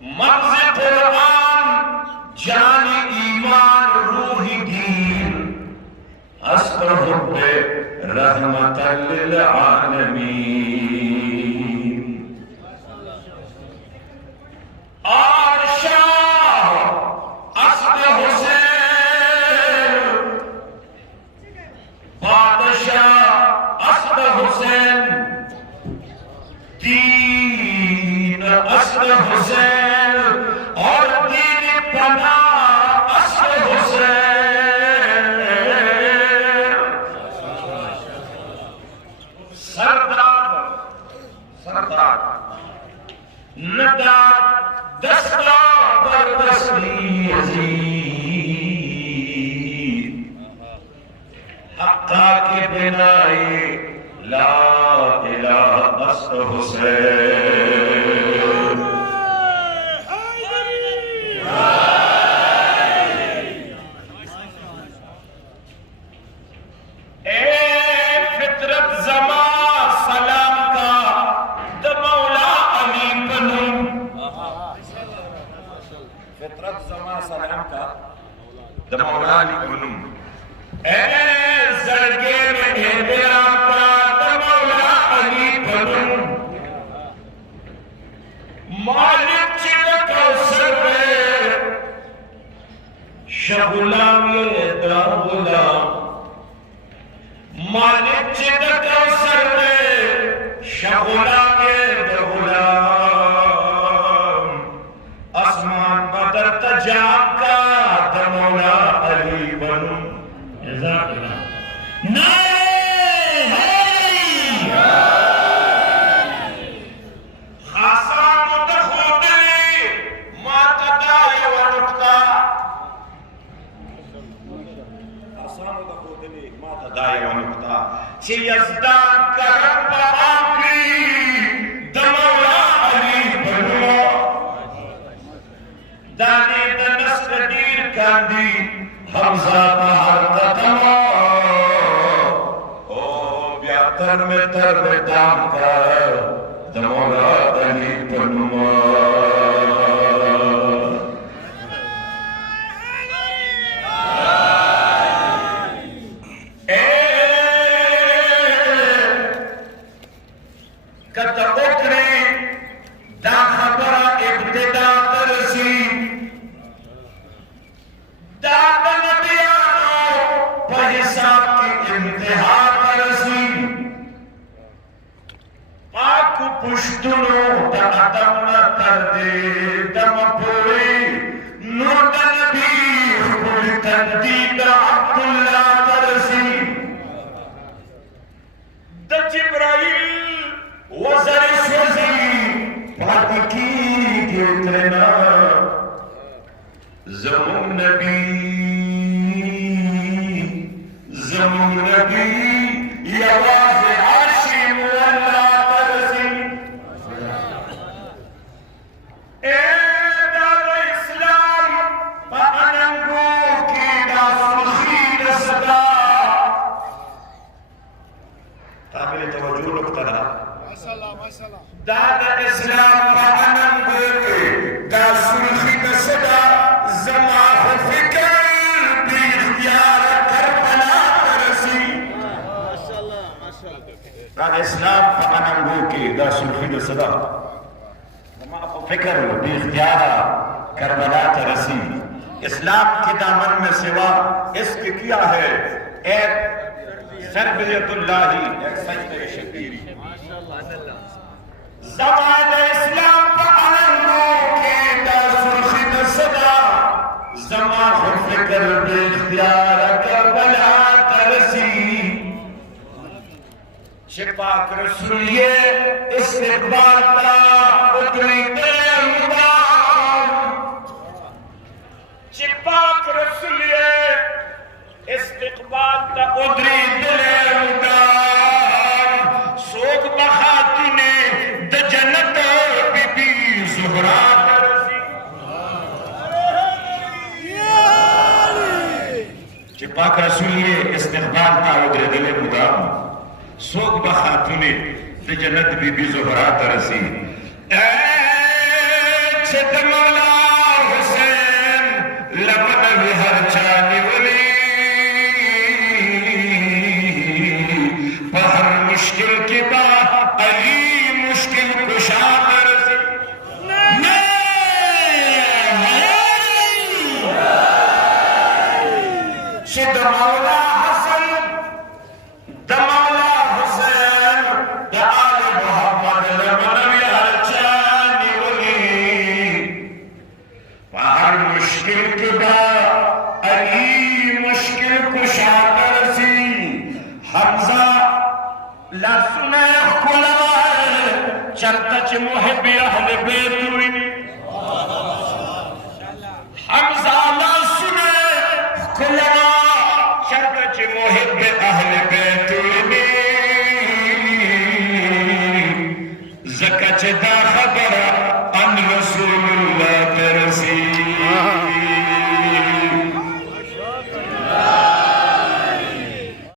مغز قرآن جان ایمان روح دین حسب حب رحمت للعالمین اور شاہ اسد حسین بادشاہ اسد حسین دین اسد حسین اور دین پناہ اسد حسین سردار نداد دستا بردستی عزیز حقا کے بنائے لا الہ اسد حسین اے فطرت زمان سلام کا دمولا علی بنوں فطرت زمان سلام کا دمولا علی بنوں اے زرگے میں میرا دمولا علی بنوں مالک چلک اوسر میں شغلام یہ دا غلام مالک چلک اوسر میں شغلام یہ دا غلام اسمان بدر تجاب کا دمولا علی بنوں جزاک اللہ نعرہ حیدری خاصان متخوضی ماتدائی ونقطہ خاصان متخوضی ماتدائی ونقطہ چی یزدان کرم پا آقی دمولا علی بنو دانی دنسل دیر کاندی حمزہ بہر تتما او بیاتر میں تر میں دام کر دمولا علی بنو کتا اکری دا خبر ابتدا ترسی دا نبیانو پہ حساب کی انتہا ترسی پاک پشتنو دا ادمنا تردے دم پوری نو دا نبی پوری تردید عبداللہ ترسی دا جبرائیل وزر سوزی پاکی کے اترنا زمون نبی یواز عرشی مولا ترسی اے دار اسلام پا اننگو کی دا سلخین صدا قابل توجہ نکتہ دا دار اسلام پا اننگو کی دا سلخین صدا زمان فکر بھی اختیار کربلا ترسی دار اسلام پا اننگو کی دا سلخین صدا زمان فکر بھی اختیار کربلا ترسی اسلام کی دامن میں سوا اس کی کیا ہے ایک سربیت اللہ ایک سجدہ شکیری زمان اسلام پا اننگو کی دا سلخین صدا زمان فکر بے اختیار کربلا ترسی چپاک رسولیے استقبال تا اتری دل مدام چپاک رسولیے استقبال تا اتری دل مدام سوک بخاتنے د جنت بی بی زہرا ترسی چپاک رسولیے استقبال تا اتری دل مدام سوک بخاتنے د جنت بی بی زہرا ترسی اے مولا حسین لمن بھی ہر چالی ولی بہر مشکل کی بات علی مشکل کشا درسی شد مولا حسن دمولا حسین یا آل محمد لمن بھی ہر چالی ولی بہر مشکل کی بات علی مشکل کشا درسی حمزہ لا سنہ کلوائے چرتچ محبی اہل بیت ہوئی